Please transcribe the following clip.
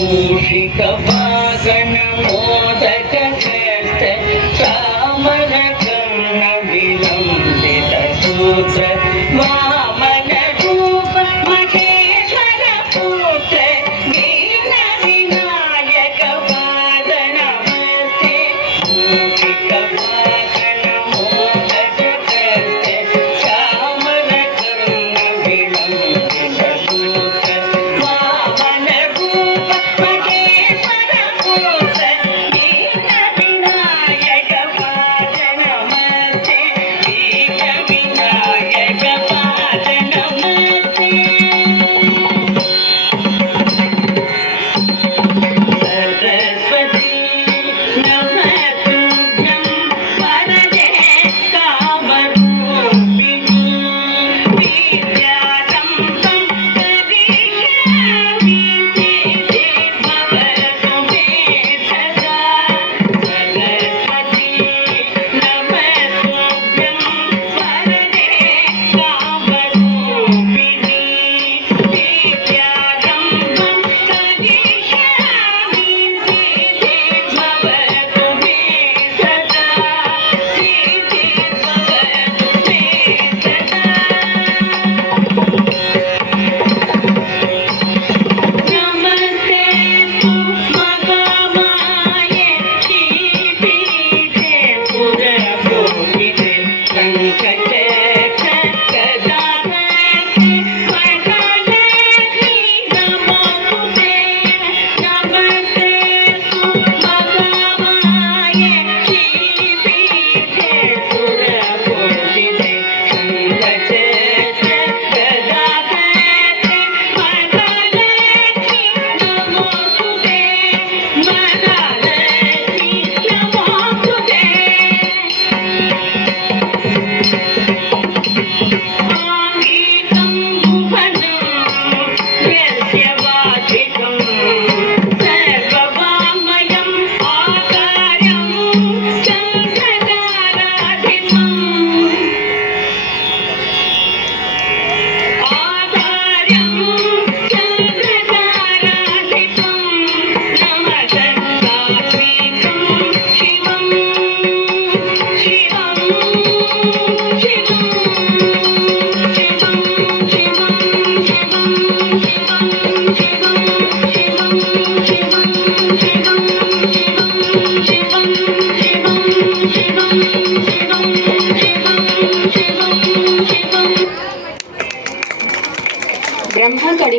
मूषिक wagon modak कृत चामर कर्ण विलंबित सूत्र वामन रूप महेश्वर पुत्र वीण विनायक पाद नमस्ते मूषिक वागन मोदक कृत चामर कर्ण विलंबित सूत्र वामन रूप महेश्वर पुत्र वीण विनायक पाद नमस्ते वीण विनायक पाद नमस्ते सरस्वती नमस्तुभ्यं वरदे कामरूपिणी विद्यारम्भं करिष्यामि सिद्धि भवतु मे सदा सरस्वती नमस्तुभ्यं वरदे कामरूपिणी विद्यारम्भं करिष्यामि सिद्धि भवतु मे सदा सिद्धि भवतु मे सदा नमस्ते तु महामाये श्रीपीठे पुरपूजिते संकटहरणे वरलक्ष्मी नमोस्तुते नमस्ते तु महामाये श्रीपीठे पुरपूजिते संकटहरणे वरलक्ष्मी नमोस्तुते वरलक्ष्मी नमोस्तुते आङ्गिकं भुवनं यस्य वाचिकं सर्ववाङ्मयम् आकारं चन्द्रताराधिपम् आधारं चन्द्रताराधिपं नमस्तात्विकं शिवं शिवं शिवं शिवं शिवं शिवं शिवं शिवं शिवं शिवं शिवं शिवं शिवं शिवं शिवं शिवं शिवं शिवं शिवं ब्रह्म कड़ी